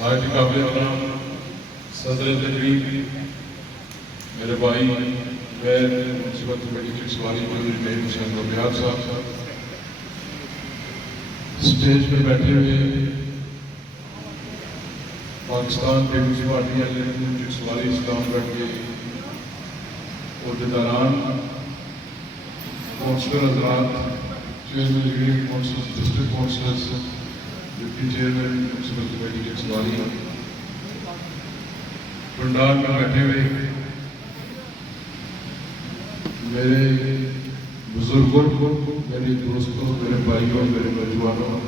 نہایت ہی قابل احترام صدر تقریب میرے بھائی غیر منصبت کمیٹی کے سوالی چودھری مہر حسین بغیار صاحب، اسٹیج پہ بیٹھے ہوئے پاکستان پیپلز پارٹی کے سوالی اسلام گڑھ کے عہدیداران، کونسلر حضرات، chairman reading council, district councillors, deputy chairman municipal committee کے سوالی پنڈال میں بیٹھے ہوئے میرے بزرگوں، میرے دوستوں، میرے بھائیوں، میرے نوجوانوں،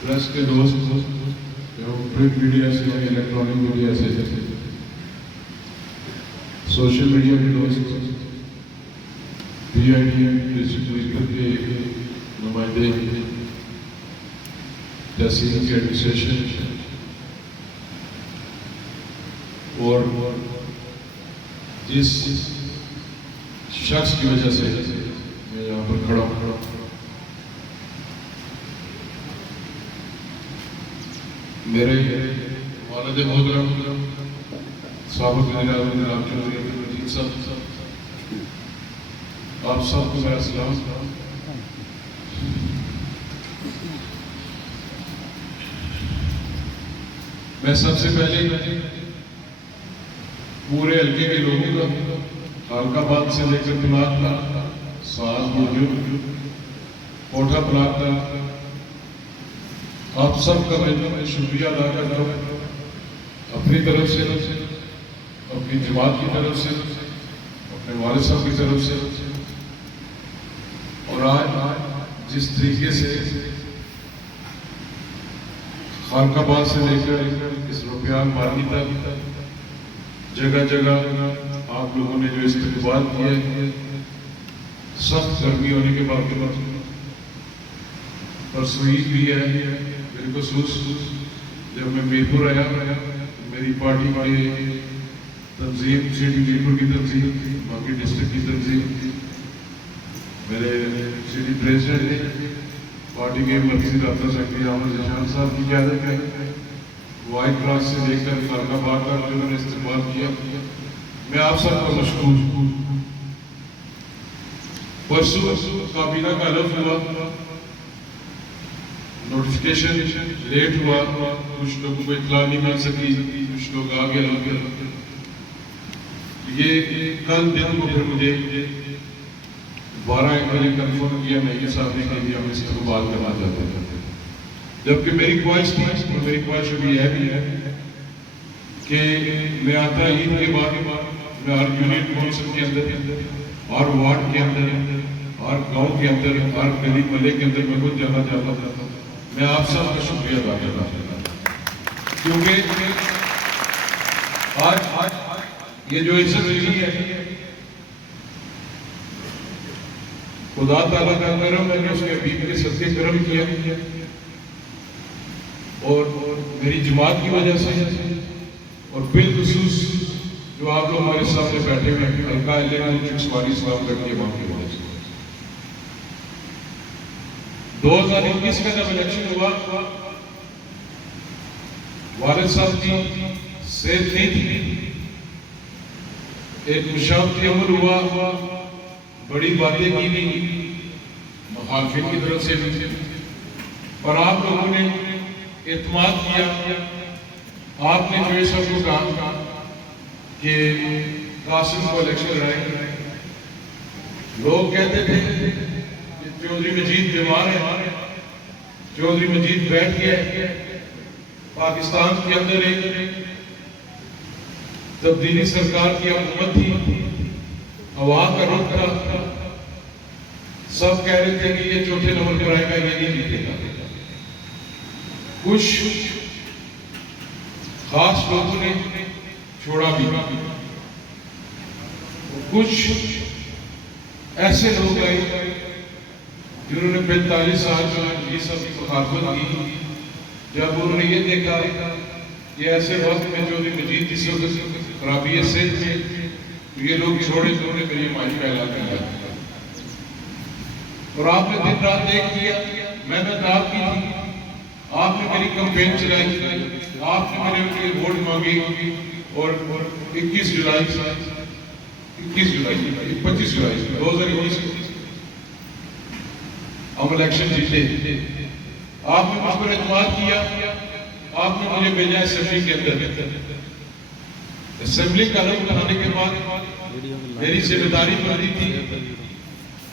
پریس کے دوست جو پرنٹ میڈیا سے، الیکٹرانک میڈیا سے، سوشل میڈیا کے دوست، پی آئی ڈی ڈسٹرکٹ کے نمائندے، تحصیل کی ایڈمنسٹریشن اور جس شخص کی وجہ سے میں یہاں پر کھڑا ہوں، میرے والد محترم سابق وزیر اعظم جناب چودھری عبد المجید صاحب، آپ سب کو میرا سلام۔ میں سب سے پہلے پورے حلقے کے لوگوں کا خالق آباد سے لے کر پلاٹ کا، ساز موجود کوٹھا پلاٹ کا، آپ سب کا میں شکریہ ادا کرتا ہوں، اپنی طرف سے، اپنی جماعت کی طرف سے، اپنے والد صاحب کی طرف سے، اور آج جس طریقے سے خالق آباد سے لے کر اس روپیال مارکی تک جگہ جگہ آپ لوگوں نے جو استقبال کیا ہے، سخت گرمی ہونے کے باوجود پرسوئی بھی ہے، بالخصوص جب میں میرپور آیا، میری پارٹی کے تنظیم، سٹی میرپور کی تنظیم، باقی ڈسٹرکٹ کی تنظیم، میرے سٹی پریزیڈنٹ نے، پارٹی کے مرکزی رابطہ سیکرٹری احمد ذیشان صاحب کی قیادت میں وائٹ کلاس سے لے کر خالق آباد کا جو میں نے استعمال کیا، میں آپ سب کا مشکور ہوں۔ پرسوں کابینہ کا حلف ہوا، نوٹیفیکیشن لیٹ ہوا، کچھ لوگوں کو اطلاع نہیں مل سکی، کچھ لوگ آگے یہ کل دن کو پھر مجھے 12 بجے کنفرم کیا میں یہ صاحب نے کہ ہم استقبال کرنا چاہتے ہیں، جبکہ میری خواہش تھی اور میری خواہش ابھی یہ بھی ہے کہ میں آتا عید کے بعد میں ہر یونٹ کونسل کے اندر، ہر وارڈ کے اندر، ہر گاؤں کے اندر، ہر گلی محلے کے اندر میں خود جانا چاہتا تھا۔ میں آپ سب کا شکریہ ادا کرنا چاہتا ہوں، کیونکہ آج یہ جو عزت ملی ہے خدا تعالیٰ کا کرم ہے کہ اس کے حبیب کے صدقے کرم کیا اور میری جماعت کی وجہ سے، اور بالخصوص جو آپ لوگ ہمارے سامنے بیٹھے ہوئے ہیں حلقہ الیکٹرک سواری اسلام گڑھ کے وہاں کی وجہ سے 2021 کا جب الیکشن ہوا، والد صاحب کی صحت نہیں تھی، ایک مشاورتی عمل ہوا، بڑی باتیں کی نہیں مخالفین کی طرف سے بھی، اور آپ لوگوں نے اعتماد کیا، آپ نے جو سب کو کہا کہ قاسم کو الیکشن لڑائیں گے۔ لوگ کہتے تھے کہ چودھری مجید بیمار ہے، چودھری مجید بیٹھ گیا، پاکستان کے اندر ایک تبدیلی سرکار کی حکومت تھی، ہوا کا رخ تھا، سب کہہ رہے تھے کہ یہ چوتھے نمبر پر آئے گا، یہ نہیں جیتے گا۔ کچھ خاص لوگوں نے چھوڑا بھی، کچھ ایسے لوگ آئے جنہوں نے 45 سال جو یہ سب مخالفت کی، جب انہوں نے یہ دیکھا کہ ایسے وقت میں چودھری مجید جس وقت خرابی سے یہ لوگ چھوڑے تو انہوں نے میری مائی پھیلا دیا، اور آپ نے دن رات دیکھ لیا، محنت آپ کی تھی، آپ نے میری کمپین چلائی، آپ نے میرے لیے ووٹ مانگی، اور 21 جولائی 2019 ہم الیکشن جیتے، آپ نے مجھ پر اعتماد کیا، آپ نے مجھے بھیجا اسمبلی کے اندر۔ اسمبلی کا رنگ بنانے کے بعد میری ذمہ داری بنتی تھی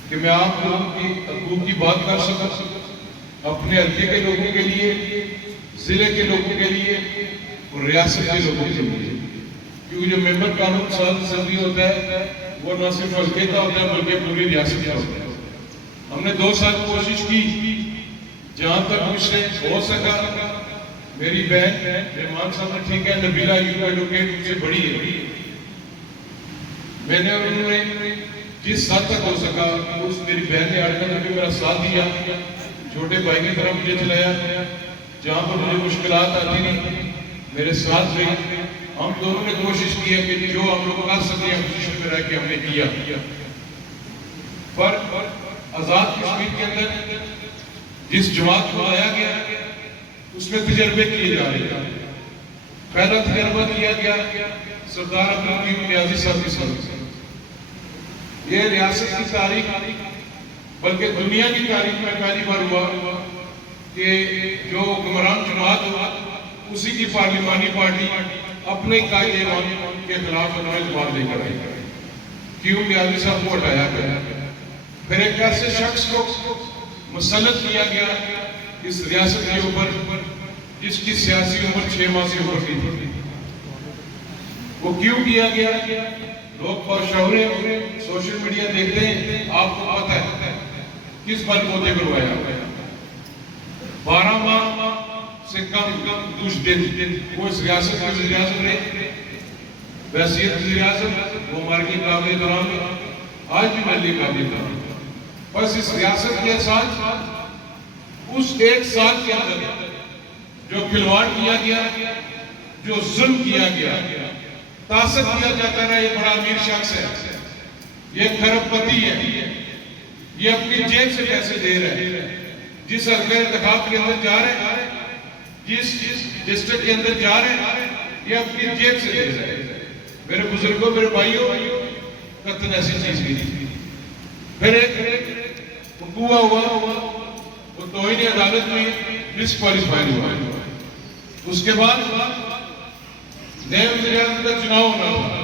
کہ میں آپ لوگوں کی حقوق کی بات کر سکوں، اپنے حلقے کے لوگوں کے لیے، ضلع کے لوگوں کے لیے اور ریاست کے لوگوں کے لیے، کیونکہ جو ممبر قانون ساز اسمبلی ہوتا ہے وہ نہ صرف حلقے کا ہوتا ہے بلکہ پوری ریاست کا ہوتا ہے۔ ہم نے 2 سال کوشش کی، جہاں تک مجھ سے ہو سکا۔ میری بہن رحمان صاحب نے ٹھیک ہے، نبیلہ ایوب ایڈوکیٹ مجھ سے بڑی ہے، میں نے انہوں نے جس حد تک ہو سکا اس میری بہن نے آج تک میرا ساتھ دیا، چھوٹے بھائی کی طرح مجھے چلایا، جہاں پر مجھے مشکلات آتی نہیں میرے ساتھ رہی۔ ہم دونوں نے کوشش کی ہے کہ جو ہم لوگ کر سکتے ہیں اپوزیشن میں رہ کے ہم نے کیا۔ پر آزاد کشمیر کے اندر جس جماعت کو لایا گیا اس میں تجربے کیے جا رہے ہیں۔ پہلا تجربہ کیا گیا سردار عبدالقیوم نیازی صاحب کی صدارت سے۔ یہ ریاست کی تاریخ بلکہ دنیا کی تاریخ میں پہلی بار ہوا کہ جو حکمران جماعت ہوا اسی کی پارلیمانی پارٹی اپنے قائد ایوان کے خلاف اعتماد لے کر آئی، قیوم نیازی صاحب کو ہٹایا گیا۔ پھر ایک ایسے شخص کو مسلط کیا گیا اس ریاست کے اوپر جس کی سیاسی عمر 6 ماہ سے اوپر تھی۔ وہ کیوں کیا گیا؟ لوگ باشعور ہیں، سوشل میڈیا دیکھتے ہیں، آپ کو پتہ ہے کس بل بوتے پر ہوا ہے۔ 12 ماہ سے کم کچھ دن وہ اس ریاست کے وزیر اعظم رہے، بحیثیت وزیر اعظم وہ ہمارے لیے قابل احترام ہے، آج بھی میرے لیے قابل احترام ہے۔ بس اس ریاست کے ساتھ اس 1 سال کے اندر جو کھلواڑ کیا گیا، جو ظلم کیا گیا، تاثر کیا جاتا رہا یہ بڑا امیر شخص ہے، یہ کھرب پتی ہے، یہ اپنی جیب سے پیسے دے رہے ہیں، جس حلقہ انتخاب کے اندر جا رہے ہیں، جس ڈسٹرکٹ کے اندر جا رہے ہیں، یہ اپنی جیب سے دے رہے ہیں۔ میرے بزرگوں، میرے بھائیوں، قطن ایسی چیز نہیں تھی۔ پھر ایک وقوع ہوا، وہ توہین عدالت میں ڈسکوالیفائی ہوا۔ اس کے بعد نئے وزیر اعظم کا چناؤ ہونا تھا۔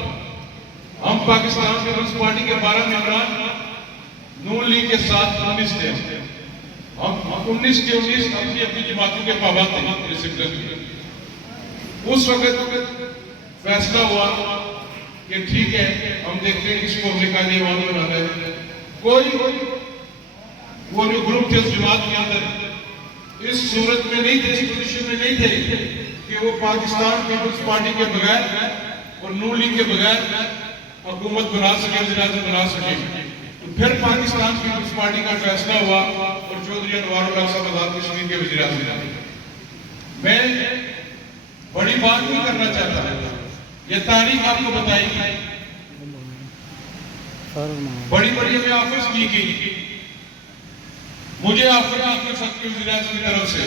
ہم پاکستان پیپلز پارٹی کے 12 ممبران نون لیگ کے ساتھ 19 تھے، ہم 19 کے 19 اپنی جماعتوں کے پابند تھے۔ اس وقت فیصلہ ہوا کہ ٹھیک ہے، ہم دیکھتے ہیں اس کو ہم نے قائد ایوان بنانا ہے۔ کوئی وہ جو گروپ تھے اس جماعت کے اندر اس صورت میں نہیں تھے، اس پوزیشن میں نہیں تھے کہ وہ پاکستان پیپلز پارٹی کے بغیر اور نون لیگ کے بغیر حکومت بنا سکے، وزیر اعظم بنا سکے۔ تو پھر پاکستان پیپلز پارٹی کا فیصلہ ہوا اور چودھری انوار اللہ صاحب آزاد کشمیر کے وزیر اعظم بنے۔ میں بڑی بات نہیں کرنا چاہتا، یہ تاریخ آپ کو بتائی گی، بڑی بڑی ہمیں آفس کی گئی، مجھے آفر کی سب کے وزیر اعظم کی طرف سے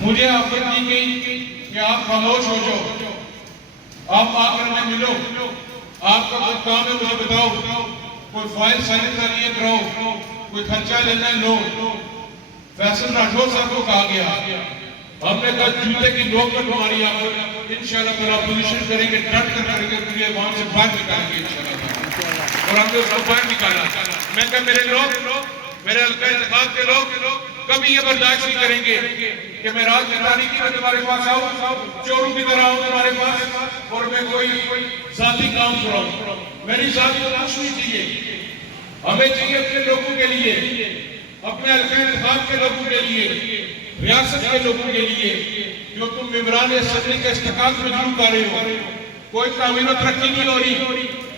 مجھے آفر کی گئی کہ آپ خاموش ہو جاؤ، آپ آ کر میں ملو، آپ کا کوئی کام ہے مجھے بتاؤ، کوئی فائل سائن کرنی ہے کراؤ، کوئی خرچہ لینا ہے لو۔ فیصل راٹھور صاحب کو کہا گیا، ہم نے کہا جوتے کی نوک پر تمہاری آپ انشاءاللہ تعالیٰ اپوزیشن کریں گے، ڈٹ کر کریں گے، تمہیں وہاں سے باہر نکالیں گے انشاءاللہ تعالیٰ۔ اور ہم نے اس کو باہر نکالا۔ میں کہا میرے لوگ، میرے حلقہ انتخاب کے لوگ کبھی یہ برداشت نہیں کریں گے کہ میں رات میں تاریکی میں تمہارے پاس آؤں، چوروں کی طرح آؤں تمہارے پاس اور میں کوئی ذاتی کام کراؤں۔ میری ذات کو کچھ نہیں چاہیے، ہمیں چاہیے اپنے لوگوں کے لیے، اپنے حلقہ انتخاب کے لوگوں کے لیے، ریاست کے لوگوں کے لیے جو تم ممبران اسمبلی کا استحقاق رجوع کر رہے ہو۔ کوئی تعمیر و ترقی نہیں ہو رہی،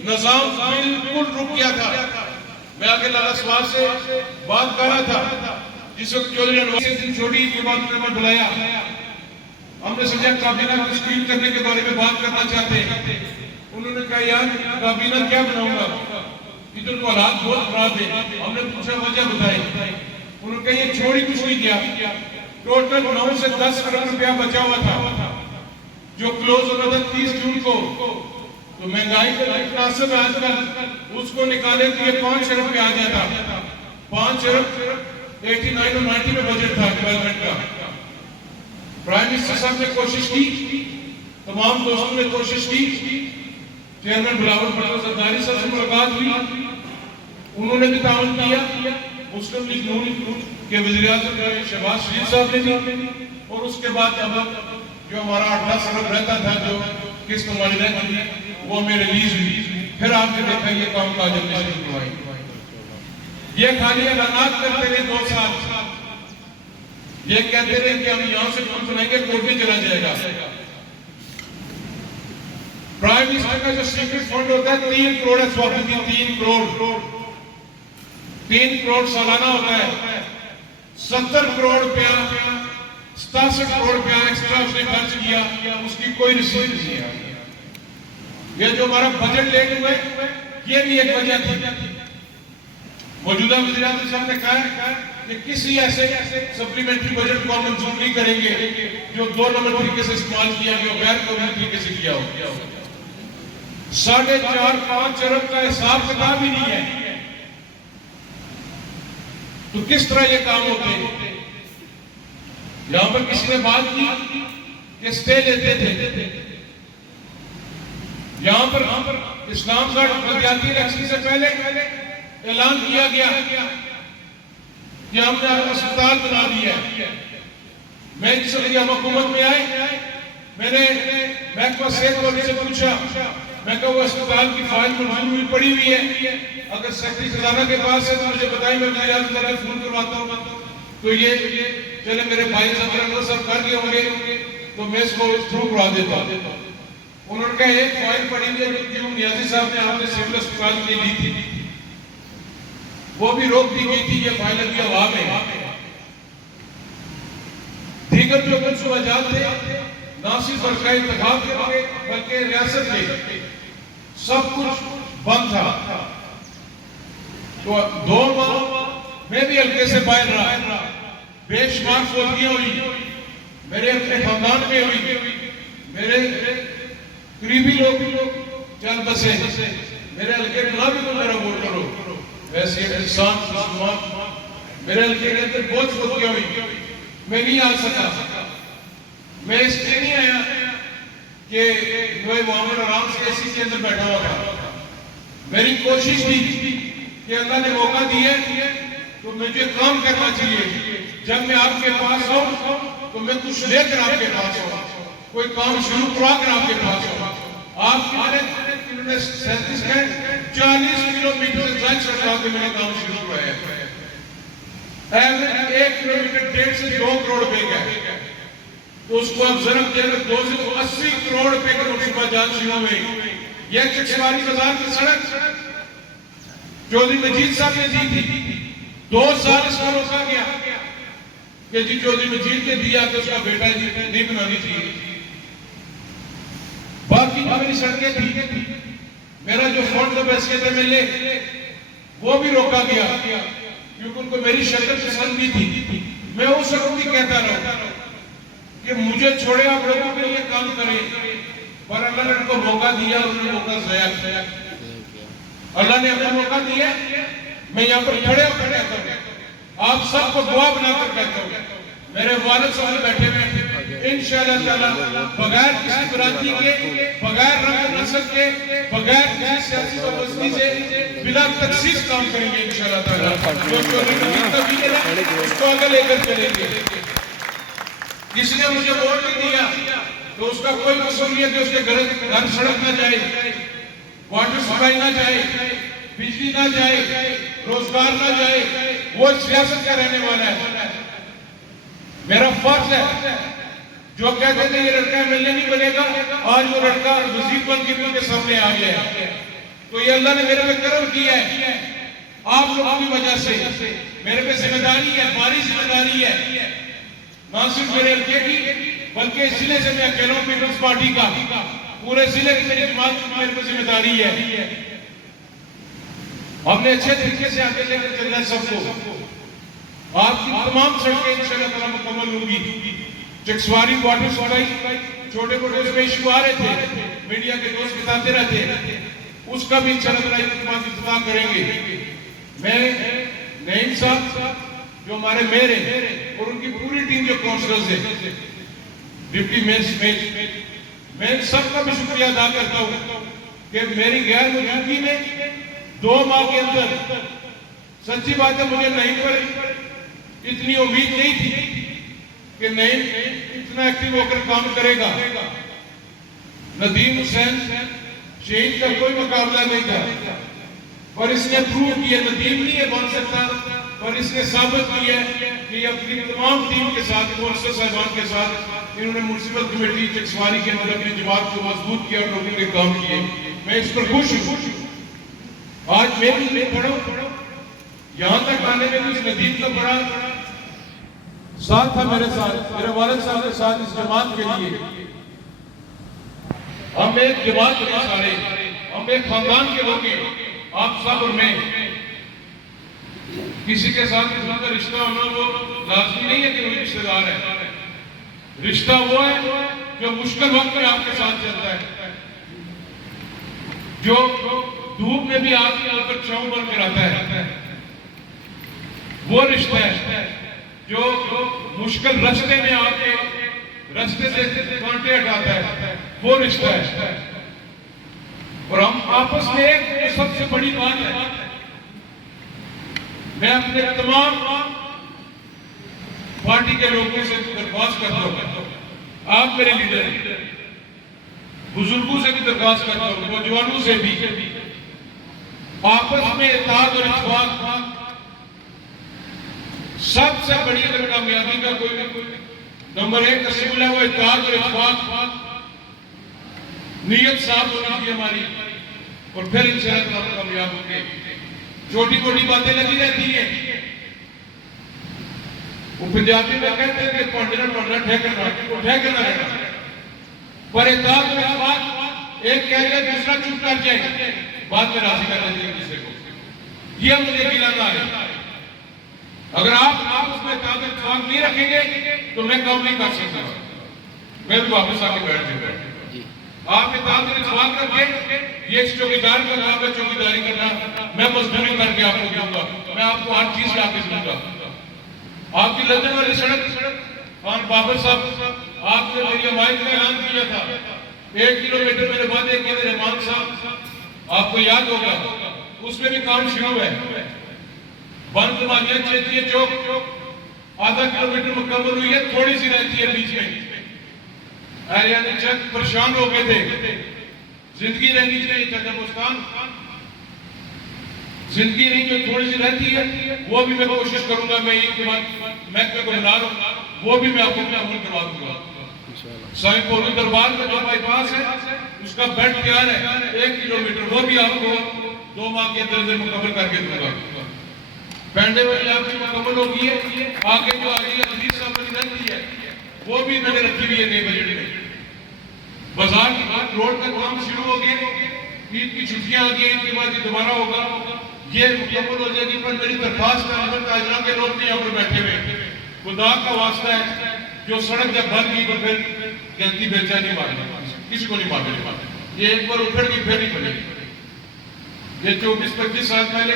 نظام بالکل رک گیا تھا۔ میں آگے لالا سوار سے بات کر رہا تھا، جس وقت چودھری انوار سے چھوٹی کی بات میں بلایا، ہم نے سمجھا کابینہ تشکیل کرنے کے بارے میں بات کرنا چاہتے ہیں۔ انہوں نے کہا یار کابینہ کیا بناؤں گا، ادھر کو حالات بہت خراب ہے۔ ہم نے پوچھا وجہ بتائی، انہوں نے کہا یہ چھوڑی کچھ نہیں کیا، ٹوٹل 9 سے 10 ارب روپیہ بچا ہوا تھا جو کلوز ہونا تھا 30 جون کو. تو مہنگائی کے مناسب آج کل اس کو نکالے تو یہ 5 ارب پہ آ جاتا. 5 ارب 89 اور 90 میں بجٹ تھا ڈیولپمنٹ کا. پرائم منسٹر صاحب نے کوشش کی, تمام دوستوں نے کوشش کی, چیئرمین بلاول بھٹو زرداری صاحب سے ملاقات ہوئی, انہوں نے بھی تعاون کیا, مسلم لیگ نون کے وزیر اعظم شہباز شریف صاحب نے بھی, اور اس کے بعد اب جو ہمارا 8-10 ارب رہتا تھا جو قسط ہماری رہتی تھی وہ ہمیں ریلیز ہوئی. پھر آپ نے دیکھا یہ کام کاج ہم نے شروع کروائی. یہ خالی اعلانات کرتے رہے 2 سال, یہ کہتے رہے کہ ہم یہاں سے پل بنائیں گے, کوٹ بھی چلا جائے گا. پرائم منسٹر کا جو سیکرٹ فنڈ ہوتا ہے 3 کروڑ ہے, 3 کروڑ سالانہ ہوتا ہے. 70 کروڑ روپیہ 67 کروڑ روپیہ ایکسٹرا اس نے خرچ کیا, اس کی کوئی رسید نہیں ہے. یہ جو ہمارا بجٹ لیٹ ہوئے یہ بھی ایک وجہ تھی. موجودہ وزیر اعظم صاحب نے کہا کہ کسی ایسے سپلیمنٹری بجٹ کو ہم منظور نہیں کریں گے جو 2 نمبر طریقے سے استعمال کیا گیا, غیر قانونی طریقے سے کیا ہو. 4.5-5 ارب کا حساب کتاب ہی نہیں ہے, تو کس طرح یہ کام ہوتے ہیں؟ یہاں پر کسی نے بات کی کہ سٹے لیتے تھے. یہاں پر اسلام گڑھ بلدیاتی الیکشن سے پہلے اعلان کیا گیا کہ ہم نے اسپتال بنا دیا ہے. میں جس وقت ہم حکومت میں آئے میں نے محکمہ صحت والے سے پوچھا, میں کہا وہ اسپتال کی فائل منظور ہوئی پڑی ہوئی ہے, اگر سیکرٹری خزانہ کے پاس ہے تو مجھے بتائیں, میں وزیر اعظم سے فون کرواتا ہوں. تو یہ چلے میرے بھائی صاحب کر لیے ہوں گے تو میں اس کو تھرو کروا دیتا ہوں. انہوں نے کہا ایک فائل پڑی ہوئی ہے جو نیازی صاحب نے آپ نے سول اسپتال کے لی تھی, وہ بھی روک دی گئی تھی. یہ فائل ابھی ہوا میں. دیگر جو کچھ وجہات تھے نہ صرف برقع انتخاب کے بلکہ ریاست کے سب کچھ بند تھا. تو 2 ماہ میں بھی ہلکے سے باہر رہا, بے شمار فوتیاں ہوئی, میرے اپنے خاندان میں ہوئی, میرے قریبی لوگ چل بسے, میرے ہلکے میں نہ بھی تو میرا ووٹ کرو, ویسے انسان مسلمان میرے ہلکے کے اندر بہت فوتیاں ہوئی. میں نہیں آ سکا, میں اس لیے نہیں آیا کہ نوے محمد آرام سے اسی کے اندر بیٹھا ہوا تھا. میری کوشش تھی کہ اللہ نے موقع دیا تو مجھے کام کرنا چاہیے. جب میں آپ کے پاس ہوں تو میں کچھ لے کر آپ کے پاس ہوں, کوئی کام شروع کرا کر آپ کے پاس ہوں. آپ کے 37 ہے 40 کلومیٹر سے ڈرائیو کروا کے میں نے کام شروع کرایا ہے. 1 کلومیٹر 1.5 سے 2 کروڑ روپے کا ہے, تو اس کو اب ضرب دے کر 2 سے 80 کروڑ روپے کا منصوبہ جات شروع ہوئی. یہ چکسواری بازار کی سڑک چودھری مجید صاحب نے دی تھی, 2 سال اس کو روکا گیا کہ جی چودھری مجید نے دیا کہ اس کا بیٹا جی نہیں بنانی چاہیے. باقی جو میری سڑکیں تھی, میرا جو فنڈ آف ایسکیٹ MLA وہ بھی روکا گیا کیونکہ ان کو میری شکل پسند نہیں تھی. میں اس وقت بھی کہتا رہا کہ مجھے چھوڑے آپ لوگوں کے لیے کام کریں, پر اللہ نے ان کو موقع دیا, انہوں نے موقع ضائع کیا. اللہ نے اپنا موقع دیا, میں یہاں پر کھڑے ہو کر کہتا ہوں, آپ سب کو دعا بنا کر کہتا ہوں, میرے والد صاحب بیٹھے ہوئے انشاءاللہ تعالی بغیر کسی برادری کے, بغیر رنگ نسل کے, بغیر کسی سیاسی وابستگی سے بلا تخصیص کام کریں گے انشاءاللہ تعالی. جو اس کو آگے لے کر چلیں گے. کسی نے مجھے ووٹ نہیں دیا تو اس کا کوئی قصور نہیں ہے کہ اس کے گھر سڑک نہ جائے, واٹر سپلائی نہ جائے, بجلی نہ جائے, روزگار نہ جائے. وہ سیاست کا رہنے والا ہے. میرا فرض ہے, جو کہتے تھے یہ لڑکا MLA نہیں بنے گا, آج وہ لڑکا وزیر بن کے سامنے آ گیا ہے. تو یہ اللہ نے میرے پہ کرم کیا ہے, آپ لوگوں کی وجہ سے میرے پہ ذمہ داری ہے, باری ذمہ داری ہے, نہ صرف میرے حلقے کی بلکہ اس ضلع سے میں اکیلا ہوں پیپلز پارٹی کا, پورے ضلع کی میری جماعت کی میرے پہ ذمہ داری ہے. ہم نے اچھے طریقے سے آگے لے کر چلنا ہے سب کو. آپ کی تمام سڑکیں انشاءاللہ تعالیٰ مکمل ہوں گی. چکسواری واٹر سپلائی چھوٹے موٹے اس میں ایشو آ رہے تھے, میڈیا کے دوست بتاتے رہتے, اس کا بھی انشاءاللہ تعالیٰ افتتاح کریں گے. میں نعیم صاحب جو ہمارے میئر ہیں اور ان کی پوری ٹیم جو کونسلرز ہیں, ڈپٹی میئر, میں سب کا بھی شکریہ ادا کرتا ہوں کہ میری غیر موجودگی میں 2 ماہ کے اندر, سچی بات ہے مجھے نعیم پر اتنی امید نہیں تھی کہ نعیم اتنا ایکٹیو ہو کر کام کرے گا. ندیم حسین شہید کا کوئی مقابلہ نہیں تھا, پر اس نے پروو کیا ندیم نہیں ہے بن سکتا, پر اس نے ثابت کیا کہ یہ اپنی تمام ٹیم کے ساتھ, کونسلر صاحبان کے ساتھ, انہوں نے میونسپل کمیٹی چکسواری کے اندر اپنی جماعت کو مضبوط کیا اور لوگوں نے کام کیے. میں اس پر خوش ہوں. آج میرے لیے پڑھو یہاں تک آنے میں اس ندیم کا بڑا ساتھ تھا میرے ساتھ, میرے والد صاحب کے ساتھ اس جماعت کے لیے. ہم ایک جماعت کے سارے, ہم ایک خاندان کے لوگ ہیں, آپ سب اور میں. کسی کے ساتھ کسی کا رشتہ ہونا وہ لازمی نہیں ہے کہ وہ رشتہ دار ہے. رشتہ وہ ہے جو مشکل وقت میں آپ کے ساتھ چلتا ہے, جو دھوپ میں بھی آپ کے اوپر چھاؤں بن کر آتا ہے. وہ رشتہ ہے جو مشکل رستے میں آپ کے رستے سے کانٹے ہٹاتا ہے. وہ رشتہ ہے. اور ہم آپس میں ایک سب سے بڑی بات ہے, میں اپنے تمام پارٹی کے لوگوں سے درخواست کرتا ہوں, آپ میرے لیڈر ہیں, بزرگوں سے بھی درخواست کرتا ہوں, نوجوانوں سے بھی, آپس میں اتحاد اور اتفاق سب سے بڑی اگر کامیابی کا کوئی نمبر 1 اصول ہے وہ اتحاد اور اتفاق. نیت صاف ہونی چاہیے ہماری, اور پھر انشاءاللہ ہم کامیاب ہوں گے. چھوٹی موٹی باتیں لگی رہتی ہیں, وہ پنجابی میں کہتے ہیں کہ پڑھنا ٹھیکنا رہنا, پر اتحاد اور اتفاق ایک کہہ گیا دوسرا چپ کر جائے, بعد میں راضی کر دیتے ہیں کسی کو. یہ مجھے گلانا ہے. اگر آپ اس میں اتحاد اور اتفاق نہیں رکھیں گے تو میں کام نہیں کر سکتا, میں بھی واپس آ کے بیٹھ جاؤں گا. آپ اتحاد اور اتفاق رکھیں, یہ چوکیدار کا کام ہے چوکیداری کرنا, میں مزدوری کر کے آپ کو دوں گا, میں آپ کو ہر چیز لا کے دوں گا. آپ کی لندن والی سڑک خان بابر صاحب آپ نے میری حمایت کا اعلان کیا تھا, 1 کلومیٹر میرے وعدے کیے تھے رحمان صاحب, آپ کو یاد ہوگا, اس میں بھی کام شروع ہے. بند مانیہ چیتیہ چوک آدھا کلومیٹر مکمل ہوئی ہے, تھوڑی سی رہتی ہے بیچ میں. یعنی چک پریشان ہو گئے تھے, زندگی رہنی چاہیے چچا بستان, زندگی نہیں جو تھوڑی سی رہتی ہے وہ بھی میں کوشش کروں گا, میں یہ محکمے کو بنا رہا ہوں, وہ بھی میں آپ کو عمل کروا دوں گا. سائیں پوری دربار کا جو بائی پاس ہے اس کا بیڈ تیار ہے 1 کلومیٹر, وہ بھی آپ کو 2 ماہ کے اندر مکمل کر کے دوں گا. پینڈے والی آپ کی مکمل ہوگی ہے, آگے جو آگے حدیث صاحب کی رہتی ہے وہ بھی میں نے رکھی ہوئی ہے نئے بجٹ میں. بازار کی بات روڈ کا کام شروع ہو گیا, عید کی چھٹیاں آ گئی, عید کے بعد یہ دوبارہ ہوگا, یہ مکمل ہو جائے گی. پر میری درخواست ہے اگر تاجرہ کے لوگ بھی یہاں پر بیٹھے ہوئے, خدا کا واسطہ ہے جو سڑک جب بند کی تو پھر جنتی بیچا نہیں مارے, کسی کو نہیں مارے. یہ ایک بار اکھڑ گئی پھر نہیں بنے. یہ 24-25 سال پہلے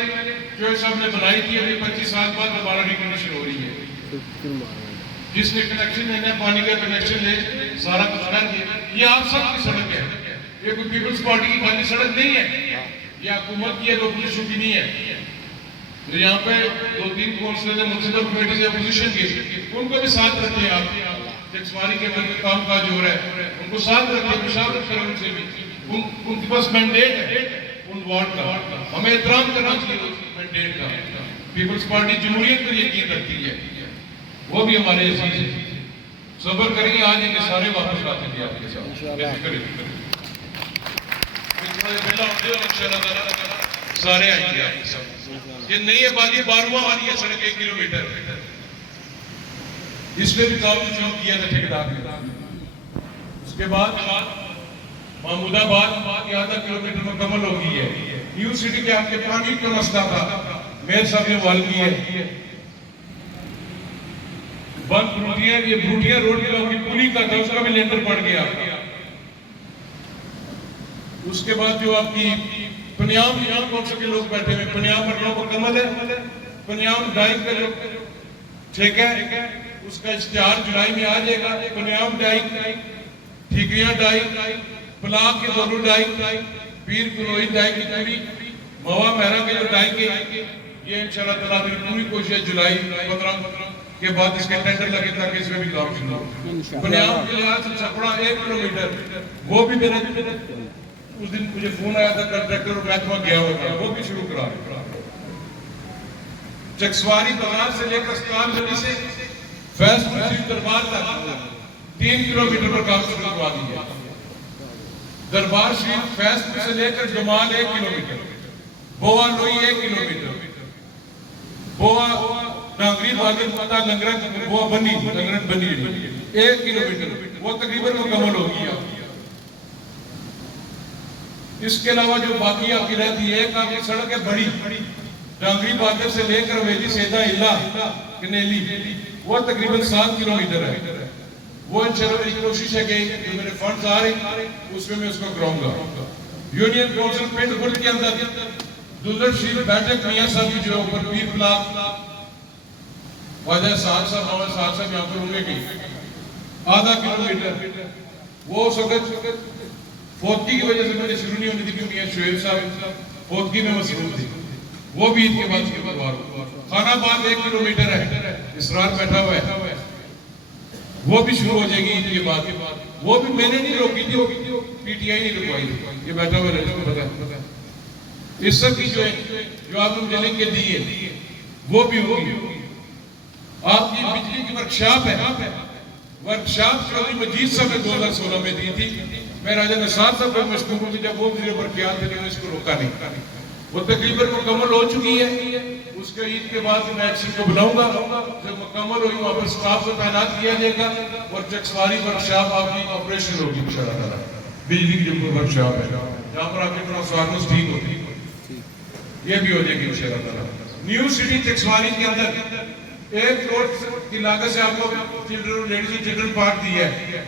جو صاحب نے بنائی تھی, ابھی 25 سال بعد دوبارہ ریکنیشن ہو رہی ہے. جس نے کنیکشن لینا ہے پانی کا کنیکشن لے, سارا کچھ کر دیا. یہ آپ سب کی سڑک ہے, یہ کوئی پیپلز پارٹی کی خالی سڑک نہیں ہے, یہ حکومت کی ہے, اپوزیشن کی نہیں ہے. تو یہاں پہ 2-3 کونسلر ہیں میونسپل کمیٹی سے اپوزیشن کے, ان کو بھی ساتھ رکھیں. آپ چکسواری کے اندر کام کاج ہو رہا ہے, ان کو ساتھ رکھیں, مشاورت کریں ان سے بھی. ان کے پاس مینڈیٹ ہے ان وارڈ کا, ہمیں احترام کرنا چاہیے مینڈیٹ کا. پیپلز پارٹی جمہوریت پر یقین رکھتی ہے, وہ بھی ہمارے عزیز ہیں. صبر کریں گے, آج ان کے سارے واپس آتے ہیں آپ کے ساتھ. سارے آئیں گے آپ کے ساتھ. یہ نئی آبادی 12واں والی ہے سڑک 1 کلومیٹر, اس میں بھی کام چوک کیا تھا ٹھیکیدار نے. اس کے بعد محمود آباد یہ آدھا کلومیٹر مکمل ہو گئی ہے. نیو سٹی کے آپ کے پانی کا مسئلہ تھا, میئر صاحب نے حل کی ہے. بند بروٹیاں، یہ بروٹیاں روڈ کی پولی کا تھا، اس کا بھی لینڈر پڑ گیا. اس کے بعد جو آپ کی پنیام کون سے کے لوگ بیٹھے ہوئے، پنیام مرلوں کو کمل ہے، پنیام ڈائنگ کا جو ٹھیکہ ہے اس کا اشتہار جولائی میں آ جائے گا. پنیام ڈائنگ، ٹھیکریاں ڈائنگ، پلاک کے دونوں ڈائنگ، پیر کنوئی ڈائنگ کی پوری، موا مہرہ کے جو ڈائنگ کے، یہ انشاءاللہ تعالیٰ میری پوری کوشش ہے جولائی 15 کے بعد اس کے ٹینڈر لگے تاکہ اس میں بھی کام شروع ہو. پنیام کے لحاظ سے چھپڑا 1 کلومیٹر، وہ بھی میرے اس دن مجھے فون آیا تھا کنٹریکٹر اور محکمہ گیا ہوا تھا، وہ بھی شروع کرا. چکسواری بازار سے لے کر اسلام گلی سے فیض مسجد دربار تک 3 کلومیٹر پر کام شروع کروا دیا. دربار شریف فیض سے لے کر جمال 1 کلومیٹر، بوا لوئی 1 کلومیٹر، بوا ڈانگری باغل پتہ لنگرن بوا بنی 1 کلومیٹر، وہ تقریباً مکمل ہو گیا. اس کے علاوہ جو باقی آپ کی رہتی ہے، ایک آپ کی سڑک ہے بڑی ڈانگری باغل سے لے کر ویلی سیدھا ہلا کنیلی، وہ تقریباً 7 کلومیٹر ہے. وہ انشاءاللہ میری کوشش ہے کہ جو میرے فنڈز آ رہے ہیں اس میں اس کو کراؤں گا. یونین کونسل پنڈ گل کے اندر دلر شریف بیٹھک میاں صاحب کی جو اوپر پیر پلاک واجہ ساتھ صاحب یہاں پر ہوئے گی آدھا کلومیٹر، وہ اس وقت فوتگی کی وجہ سے مجھے شروع نہیں ہونی تھی کیونکہ میاں شعیب صاحب فوتگی میں مصروف تھی، وہ بھی عید کے بعد کے بعد. خانہ باد 1 کلومیٹر ہے، اسرار بیٹھا ہوا ہے، وہ بھی شروع ہو جائے گی عید کے بعد. وہ بھی میں نے نہیں روکی تھی، پی ٹی آئی نہیں رکوائی تھی، یہ بیٹھا ہوا رہنے کو پتا ہے. اس سب کی جو آپ نے لنک کے دیئے وہ بھی ہوگی. آپ کی بجلی کی ورکشاپ ہے، ورکشاپ چودھری مجید صاحب نے 2016 میں دی تھی. میں راجہ نثار صاحب کو مشکور ہوں کہ جب وہ مجھے پر خیال تھے کہ میں اس کو روکا نہیں. وہ تقریباً مکمل ہو چکی ہے. اس کے عید کے بعد میں ایکشن کو بناؤں گا، جب مکمل ہوئی وہاں پر سٹاف کو تعینات کیا جائے گا اور چکسواری ورکشاپ آپ کی آپریشن ہوگی انشاءاللہ تعالیٰ. بجلی کی جو ورکشاپ ہے جہاں پر آپ کی ٹرانسفارمرز ٹھیک ہوتی ہے، یہ بھی ہو جائے گی انشاءاللہ تعالیٰ. نیو سٹی چکسواری کے اندر 1 کروڑ کی لاگت سے آپ کو لیڈیز اینڈ چلڈرن پارک دیا ہے.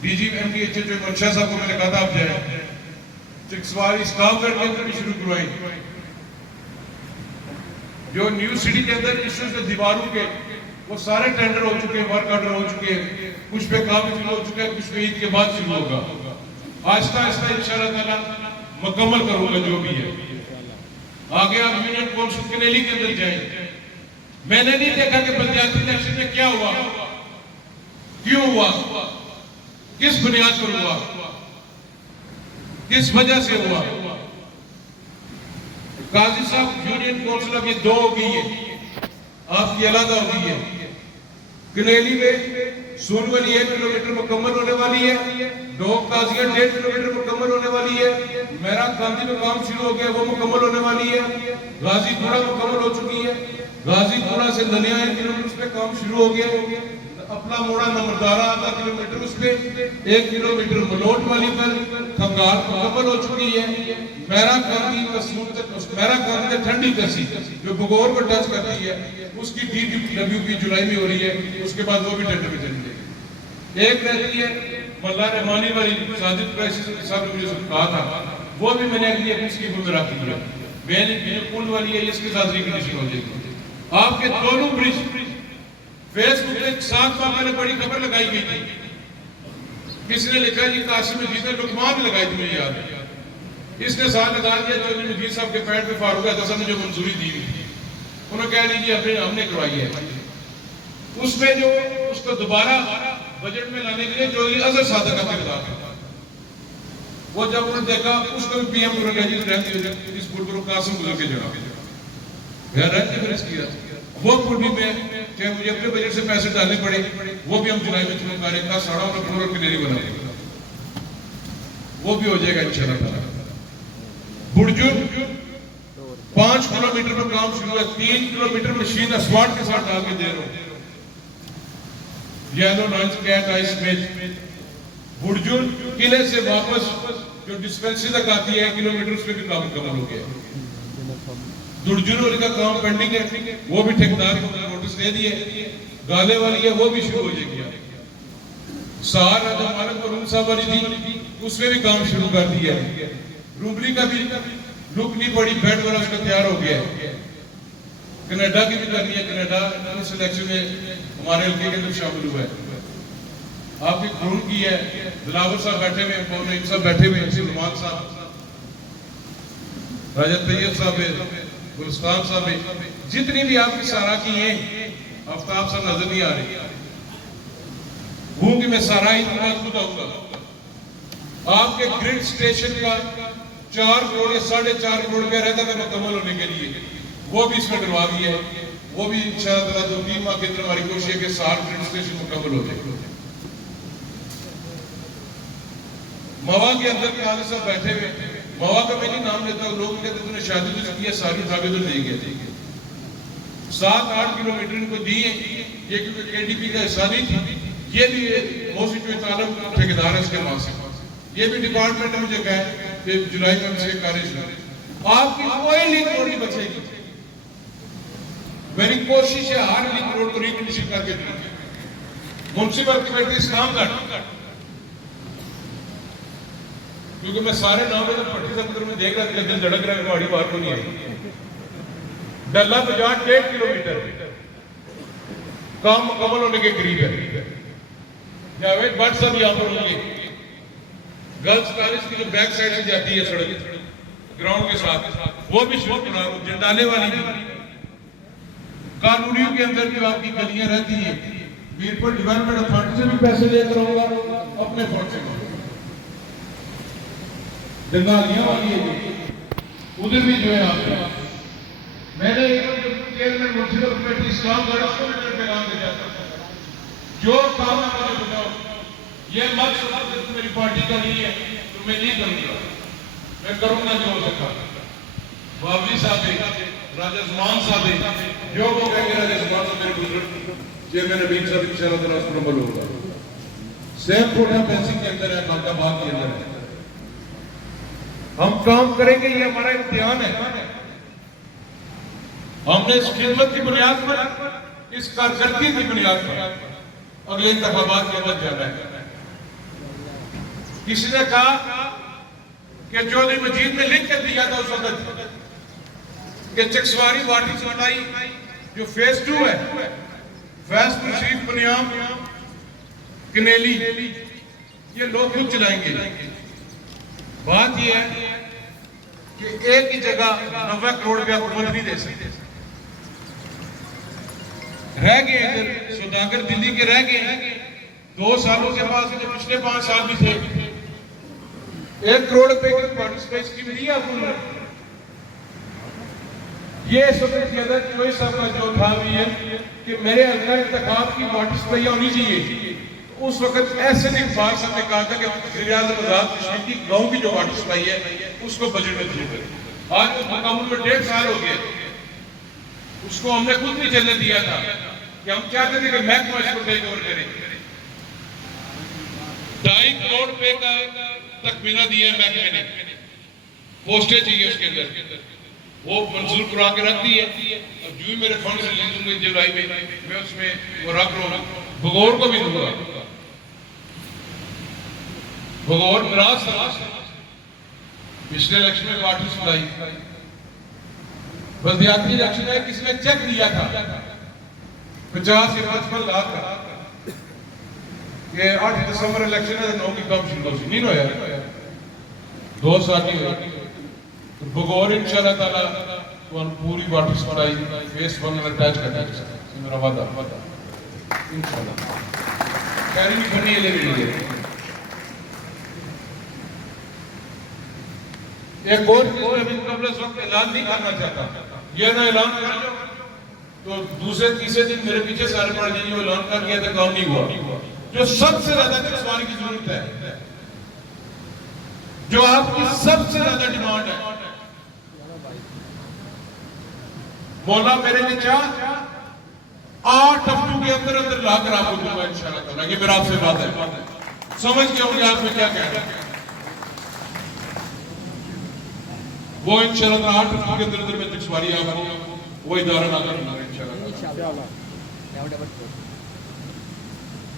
D G M D H جو منشا صاحب کو میں نے کہا تھا آپ جائیں. چکسواری اسٹاف گھر کے اندر بھی شروع کروائی. جو نیو سٹی کے اندر ایشوز ہے دیواروں کے، وہ سارے ٹینڈر ہو چکے ہیں، ورک آرڈر ہو چکے ہیں، کچھ پہ کام شروع ہو چکے ہیں، کچھ پہ عید کے بعد شروع ہوگا. آہستہ آہستہ انشاءاللہ تعالیٰ مکمل کروں گا جو بھی ہے. آگے آپ یونین کونسل کنیلی کے اندر جائیں. میں نے نہیں دیکھا کہ بلدیاتی الیکشن میں کیا ہوا، کیوں ہوا، کس بنیاد پر ہوا، کس وجہ سے ہوا. قاضی صاحب یونین کونسل اب یہ 2 ہو گئی ہے، آپ کی علیحدہ ہو گئی ہے. کنیلی میں سون والی 1 کلومیٹر مکمل ہونے والی ہے، ڈوک قاضیہ 1.5 کلومیٹر مکمل ہونے والی ہے، میرا گاندھی میں کام شروع ہو گیا وہ مکمل ہونے والی ہے. غازی پورہ مکمل ہو چکی ہے، غازی پورہ سے نلیا 1 کلومیٹر اس پہ کام شروع ہو گیا. اپنا موڑا نمبردارہ آدھا کلومیٹر اس پہ، 1 کلومیٹر ملوٹ والی پر تھنگار مکمل ہو چکی ہے. میرا گاندھی کا ٹھنڈی کسی جو بگور کو ٹچ کرتی ہے اس کی DWP جولائی میں ہو رہی ہے، اس کے بعد وہ بھی ٹینڈر میں چلی جائے گی. ایک رہتی ہے ملا رحمانی والی، ساجد قریشی صاحب نے مجھے کہا تھا، وہ بھی میں نے اگلی اپنی اسکیم میں رکھ دیا. میں نے پول والی ہے، اس کے ساتھ ریکنیشن ہو جائے گی. آپ کے دونوں برج فیس بک میں 7 ماہ پہلے بڑی خبر لگائی گئی تھی. کس نے لکھا جی قاسم مجید نے لقمان لگائی تھی، مجھے یاد ہے. اس نے ساتھ لگا دیا چودھری مجید صاحب کے پیٹ پہ فاروق احمد صاحب نے جو منظوری دی ہوئی تھی، انہوں نے کہہ لیجیے ہم نے کروائی ہے. اس میں جو اس کو دوبارہ بجٹ میں لانے کے لیے چودھری اظہر صادق کا کردار تھا. وہ جب انہوں نے دیکھا اس کو بھی پی ایم انہوں نے رہتی ہے اس پور کو قاسم گزر کے جڑا گھر رہتے پھر اس کیا وہ پور بھی میں کہ مجھے اپنے بجٹ سے پیسے ڈالنے پڑے، وہ بھی ہم جولائی میں شروع کریں گے. ساڑھا انہوں نے پور کنیری بنا دے گا، وہ بھی ہو جائے گا انشاءاللہ تعالیٰ. برجن 5 کلومیٹر پر کام شروع ہے، 3 کلومیٹر مشین اسوارٹ کے ساتھ ڈال کے دے رہا ہوں. یلو لانچ کیٹ آئس میچ برجن قلعے سے واپس جو ڈسپینسری تک آتی ہے 1 کلومیٹر اس پہ بھی کام مکمل ہو گیا. درجن کا کام پینڈنگ ہے، وہ بھی ٹھیکیدار کو نوٹس دے دیے, گالے والی ہے وہ بھی شروع ہو جائے گی. سہارا جو مالک اور صاحب والی تھی اس میں بھی کام شروع کر دیا ہے. روبلی کا بھی لک نہیں پڑی, بیڈ والا اس کا تیار ہو گیا ہے. کینیڈا کی بھی کرنی ہے, کینیڈا اس الیکشن میں ہمارے حلقے کے اندر شامل ہوا ہے. آپ کی خون کی ہے, دلاور صاحب بیٹھے ہوئے, مولوی صاحب بیٹھے ہوئے, سلمان صاحب, راجہ طیب صاحب, گلستان صاحب, جتنی بھی آپ کی سارا کی ہیں, آفتاب صاحب نظر نہیں آ رہی. ہوں کہ میں سارا ہی بات بتاؤں گا. آپ کے گریڈ سٹیشن کا 4 کروڑ یا 4.5 کروڑ کا رہتا تھا مکمل ہونے کے لیے, وہ بھی اس میں ڈلوا دیا ہے. وہ بھی انشاءاللہ 2-3 ماہ کے اندر ہماری کوشش ہے کہ 7 گریڈ سٹیشن مکمل ہو جائے. موا کے اندر کے آنے صاحب بیٹھے ہوئے, موا کا میں نہیں نام لیتا ہوں, لوگ کہتے تم نے شادی تو کی ہے, ساری اٹھا کے تو لے گئے. 7-8 کلومیٹر ان کو دیے, یہ کیونکہ کے ڈی پی کا حصہ نہیں تھی. یہ بھی موسیقی جو تعلق ٹھیکیدار ہے اس کے پاس ہے. یہ بھی ڈپارٹمنٹ نے مجھے کہا کہ جولائی میں سے کالج میں آپ کی کوئی لنک روڈ نہیں بچے گی. میری کوشش ہے ہر لنک روڈ کو ریکنڈیشن کر کے دوں. منسپل کمیٹی اسلام گڑھ, کیونکہ میں سارے نام میں پٹی سمندر میں دیکھ رہا تھا, لیکن جھڑک رہا ہے گاڑی باہر کو نہیں آئی. ڈلہ بجار 1.5 کلومیٹر کام مکمل ہونے کے قریب ہے. جاوید بٹ صاحب یہاں پر ہوئے, گرلز کالج کی جو بیک سائڈ سے جاتی ہے سڑک گراؤنڈ کے ساتھ, وہ بھی شروع کرا رہا ہوں. جنڈالے والی بھی, قانونیوں کے اندر جو آپ کی گلیاں رہتی ہیں, میرپور ڈیولپمنٹ اتھارٹی سے بھی پیسے لے کر آؤں گا, اپنے فنڈ سے. جنڈالیاں والی ہے ادھر بھی جو ہے آپ میں نے چیئرمین منسپل کمیٹی اسلام گڑھ کو پیغام دے جاتا ہوں, جو کام ہے مجھے بتاؤ. یہ مت سنا کہ میری پارٹی کا نہیں ہے تو میں نہیں کروں گا, میں کروں گا جو ہو سکا. بابلی صاحب, راجہ زمان صاحب, جو وہ کہیں گے راجہ زمان صاحب میرے بزرگ چیئرمین ابین صاحب انشاءاللہ تعالیٰ اس پر عمل ہوگا. سیم کوٹا پینسنگ کے اندر ہے, کانٹا باغ کے اندر ہے. ہم کام کریں گے, یہ ہمارا امتحان ہے. ہم نے اس خدمت کی بنیاد پر, اس کارکردگی کی بنیاد پر اگلے انتخابات کے اندر جانا ہے. کسی نے کہا کہ چودھری مجید نے لکھ کر دیا تھا اس وقت کہ چکسواری واٹر سپلائی جو فیس 2 ہے, فیس 2 شریف بنیام کنیلی, یہ لوگ خود چلائیں گے. بات یہ ہے کہ ایک ہی جگہ 90 کروڑ پہ حکومت نہیں دے سکتے. رہ گئے ادھر سوداگر دلی کے رہ گئے 2 سالوں کے بعد, پچھلے 5 سال بھی تھے. 1 کروڑ روپے کی واٹر سپلائی اسکیم دی آپ نے. یہ اس وقت کی اندر کوئی صاحب کا جو تھا بھی ہے کہ میرے حلقہ انتخاب کی واٹر سپلائی ہونی چاہیے. اس وقت ایسے اقبال صاحب نے کہا تھا کہ وزیر اعظم آزاد کشمیر کی گاؤں کی جو واٹر سپلائی ہے اس کو بجٹ میں شروع کریں. آج اس مقام میں 1.5 سال ہو گئے, اس کو ہم نے خود نہیں چلنے دیا تھا کہ ہم چاہتے تھے کہ محکمہ اس کو ٹیک اوور کرے. 2.5 کروڑ روپے کا تخمینہ دیا ہے محکمے نے, پوسٹیں چاہیے اس کے اندر, وہ منظور کرا کے رکھ دی ہے. اب جو ہی میرے فنڈ ریلیز ہوں گے جولائی میں اس میں وہ رکھ رہا ہوں. بھگور کو بھی دوں گا, بھگور مراز پچھلے الیکشن میں واٹر سپلائی بلدیاتی الیکشن ہے, کسی نے چیک دیا تھا 50 سے 55 لاکھ کا کہ 8 دسمبر الیکشن ہے, 9 کی کم شروع ہوئی نہیں ہویا, 2 سال نہیں ہوئی. بھگور انشاءاللہ تعالیٰ پوری واٹر سپلائی فیس 1 میں اٹیچ کرنا ہے. میرا وعدہ انشاءاللہ کہہ نہیں بنی ہے لے. ایک اور چیز میں ابھی قبل اس وقت اعلان نہیں کرنا چاہتا. یہ نہ اعلان کر تو دوسرے تیسرے دن میرے پیچھے سارے پڑ جائیں, جو اعلان کر دیا تھا کام نہیں ہوا. جو سب سے زیادہ چکسواری کی ضرورت ہے, جو آپ کی سب سے زیادہ ڈیمانڈ ہے, مولا میرے نے چاہ 8 ہفتوں کے اندر اندر لا کر آپ کو دوں گا انشاءاللہ تعالیٰ. یہ میرا آپ سے بات ہے, سمجھ کے ہوں گے آپ میں کیا کہہ رہا ہے. وہ انشاءاللہ 8 ہفتوں کے اندر اندر میں چکسواری آپ کو وہ ادارہ نہ کروں گا انشاءاللہ.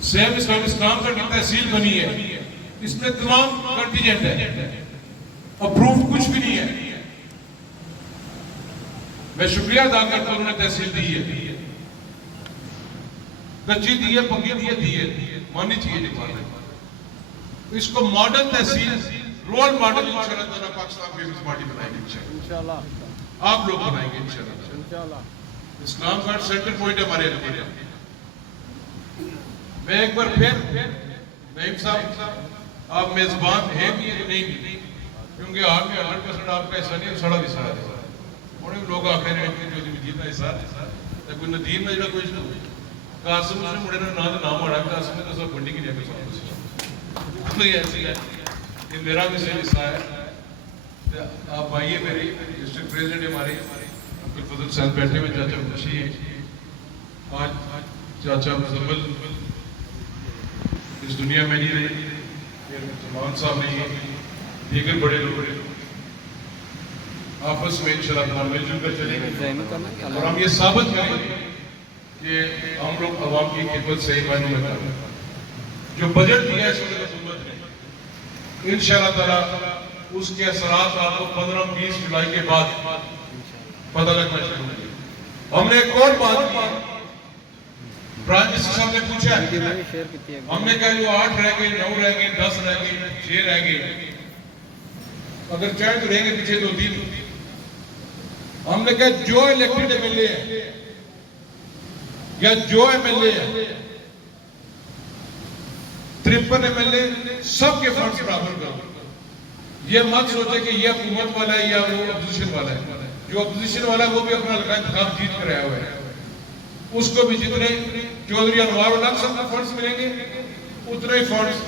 سیم اسلام کا کی تحصیل بنی ہے، اس میں تمام کنٹیجنٹ ہے، اپروف کچھ بھی نہیں ہے. میں شکریہ ادا کرتا ہوں انہوں نے تحصیل دی ہے، کچی دی ہے، پکی دی ہے، مانی چاہیے ڈپارٹمنٹ. اس کو ماڈل تحصیل رول ماڈل انشاءاللہ تعالیٰ پاکستان پیپلز پارٹی بنائیں گے انشاءاللہ. آپ لوگ بنائیں گے انشاءاللہ. اسلام گڑھ سینٹر پوائنٹ ہے ہمارے علاقے. میں ایک بار پھر نعیم صاحب آپ میزبان ہیں بھی یا نہیں بھی، کیونکہ آپ میں 100% آپ کا حصہ نہیں ہے، سڑا بھی سڑا ہے. انہیں لوگ آخر ہیں کہ جو جیتنا حصہ ہے کوئی ندیم میں جڑا کوئی قاسم نے مڑے نام آڑا قاسم نے تو سب بنڈی کی جگہ سب کوئی ایسی ہے. یہ میرا بھی صحیح حصہ ہے. آپ آئیے، میری ڈسٹرکٹ پریزیڈنٹ ہمارے عبدالفضل صاحب بیٹھے ہوئے، چاچا خوشی ہے. آج چاچا مزمل اس دنیا میں نہیں رہے، زمان صاحب نہیں ہے، دیگر بڑے لوگ آپس میں انشاءاللہ تعالیٰ مل جل کر چلیں گے اور ہم یہ ثابت کریں کہ ہم لوگ عوام کی خدمت صحیح معنوں میں کریں. جو بجٹ دیا ہے صدر حکومت نے انشاءاللہ تعالیٰ اس کے اثرات آپ کو 15-20 جولائی کے بعد پتہ لگنا شروع ہوں گے. ہم نے ایک اور بات کی، پرائم منسٹر صاحب نے پوچھا ہے، ہم نے کہا جو 8 رہ گئے، 9 رہ گئے، 10 رہ گئے، 6 رہ گئے، اگر چاہے تو رہیں گے پیچھے 2-3. ہم نے کہا جو الیکٹڈ ایم ایل اے ہے یا جو ایم ایل اے ہے 53 ایم ایل اے سب کے فنڈز برابر کرو. یہ مت سوچے کہ یہ حکومت والا ہے یا وہ اپوزیشن والا ہے. جو اپوزیشن والا ہے وہ بھی اپنا لگا انتخاب جیت کر آیا ہوا ہے، اس کو بھی جتنے چودھری انوار الحق صاحب کو فنڈز ملیں گے اتنے ہی فنڈز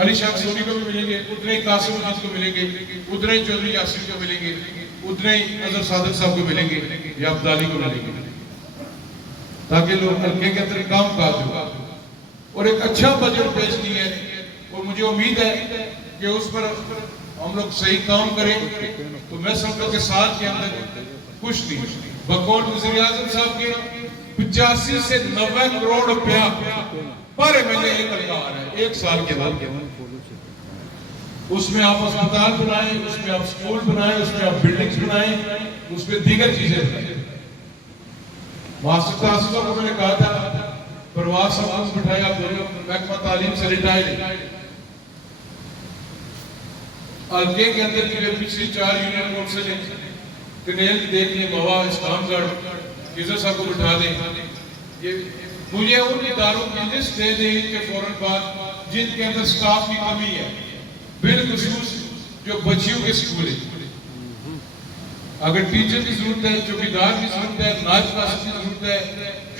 علی شاہ سونی کو بھی ملیں گے، اتنے ہی قاسم مجید کو ملیں گے، اتنے ہی چودھری یاسر کو ملیں گے، اتنے ہی نظر صادق صاحب کو ملیں گے یا عبدالی کو ملیں گے، تاکہ لوگ حلقے کے اندر کام کاج ہو. اور ایک اچھا بجٹ پیش کیا ہے اور مجھے امید ہے کہ اس پر ہم لوگ صحیح کام کریں. تو میں سمجھتا ہوں کہ سال کے اندر کچھ نہیں بقول وزیر اعظم صاحب کے 85 سے 90 کروڑ روپیہ پر ایم ایل اے کا آ رہا ہے ایک سال کے بعد. اس میں آپ اسپتال بنائیں، اس میں آپ سکول بنائیں، اس میں آپ بلڈنگز بنائیں، اس میں دیگر چیزیں بنائیں. ماسٹر تعصب کو میں نے کہا تھا پرواز صاحب کو بٹھایا، آپ محکمہ تعلیم سے ریٹائر حلقے کے اندر جو پچھلی 4 یونین کونسل ہیں کنیل دیکھ لیں، موا، اسلام گڑھ، کیزر صاحب کو بٹھا دیں. مجھے ان اداروں کی لسٹ دے دیں ان کے فوراً بعد جن کے اندر سٹاف کی کمی ہے، بالخصوص جو بچیوں کے سکول ہیں. اگر ٹیچر کی ضرورت ہے، چوکیدار کی ضرورت ہے، نائب قاصد کی ضرورت ہے،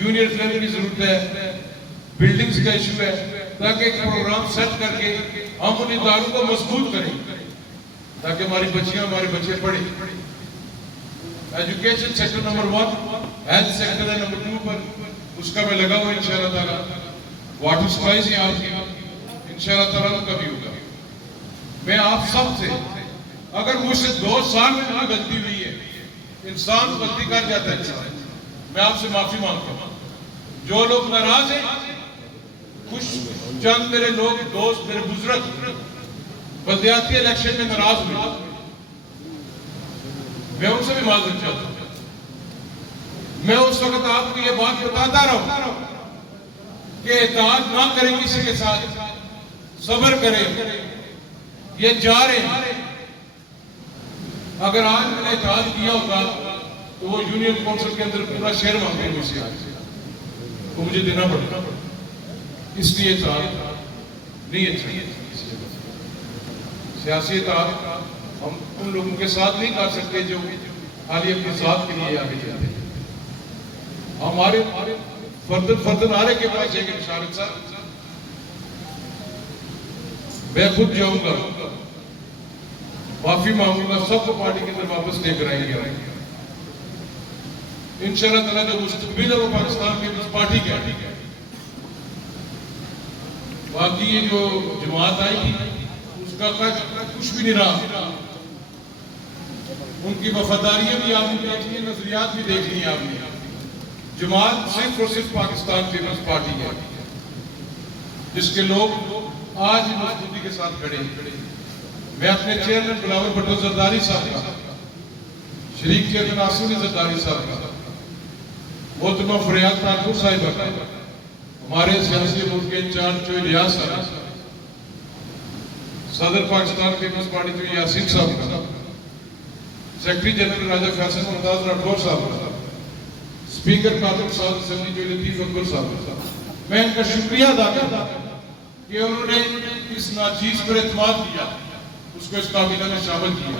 جونیئر کلرک کی ضرورت ہے، بلڈنگز کا ایشو ہے، تاکہ ایک پروگرام سیٹ کر کے ہم ان اداروں کو مضبوط کریں تاکہ ہماری بچیاں ہمارے بچے پڑھیں. Education sector number 1، health sector ہے نمبر 2 پر، اس کا میں لگا ہوا انشاءاللہ تعالیٰ. واٹر سپلائز ہیں آپ کی، انشاءاللہ تعالیٰ ان کا بھی ہوگا. میں آپ سب سے، اگر مجھ سے 2 سال میں کوئی غلطی ہوئی ہے، انسان غلطی کر جاتا ہے، میں آپ سے معافی مانگتا ہوں. جو لوگ ناراض ہیں، کچھ چند میرے لوگ دوست، میرے بزرگ بلدیاتی الیکشن میں ناراض ہوئے، میں ان سے بھی معذرت چاہتا ہوں. میں اس وقت آپ کو یہ بات بتاتا رہا ہوں کہ اطاعت نہ کریں کسی کے ساتھ، صبر کریں، یہ جا رہے ہیں. اگر آج میں نے اطاعت کیا ہوگا تو وہ یونین کونسل کے اندر پورا شہر مانگے مجھ سے تو مجھے دینا پڑتا. اس لیے اطاعت نہیں اچھا. سیاسی اطاعت ہم ان لوگوں کے ساتھ نہیں کر سکتے جو خالی اپنی ذات کے لیے آگے جاتے ہیں. ہمارے فردن آرے کے پاس جائے گے مشارت صاحب، میں خود جاؤں گا، معافی مانگوں گا، سب کو پارٹی کے اندر واپس لے کر آئیں گے. انشاءاللہ تعالیٰ جو مستقبل ہے وہ پاکستان کے پارٹی کا ہے. باقی یہ جو جماعت آئی تھی اس کا کچھ بھی نہیں رہا. ان کی وفاداریاں بھی آپ نے دیکھ لی، نظریات بھی دیکھ لی آپ نے. جماعت صرف اور صرف پاکستان پیپلز پارٹی ہے، جس کے لوگ آج ہی مضبوطی کے ساتھ کھڑے ہیں۔ میں اپنے چیئرمین بلاول بھٹو زرداری صاحب کا، شریک چیئرمین آصف علی زرداری صاحب کا، محترمہ فریاد طاہر صاحبہ کا، ہمارے سیاسی امور کے انچارج جو ریاض صاحب، صدر پاکستان پیپلز پارٹی جو یاسین صاحب کا، سیکرٹری جنرل راجہ فیصل ممتاز راٹھور صاحب کا، اسپیکر قادر صاحب اسمبلی جو لطیف اکبر صاحب کا، میں ان کا شکریہ ادا کرتا کہ انہوں نے اس ناچیز پر اعتماد کیا، اس کو اس کابینہ میں شامل کیا۔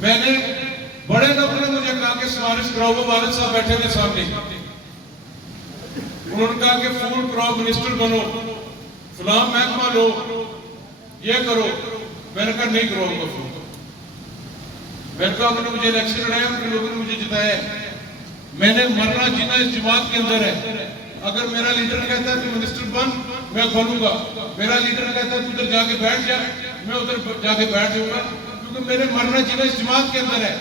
میں نے بڑے لوگوں نے مجھے کہا کہ سفارش کراؤ، وہ والد صاحب بیٹھے ہوئے سامنے، انہوں نے کہا کہ فول کراؤ، منسٹر بنو، فلاں محکمہ لو، یہ کرو۔ میں نے کہا نہیں کراؤں گا فول۔ میں نے کہا انہوں نے مجھے الیکشن لڑایا، ان لوگوں نے مجھے جتایا ہے، میں نے مرنا جینا اس جماعت کے اندر ہے۔ اگر میرا لیڈر کہتا ہے تو منسٹر بن، میں کھولوں گا۔ میرا لیڈر کہتا ہے تو ادھر جا کے بیٹھ جا، میں ادھر جا کے بیٹھ جاؤں گا، کیونکہ میرے مرنا جینا اس جماعت کے اندر ہے۔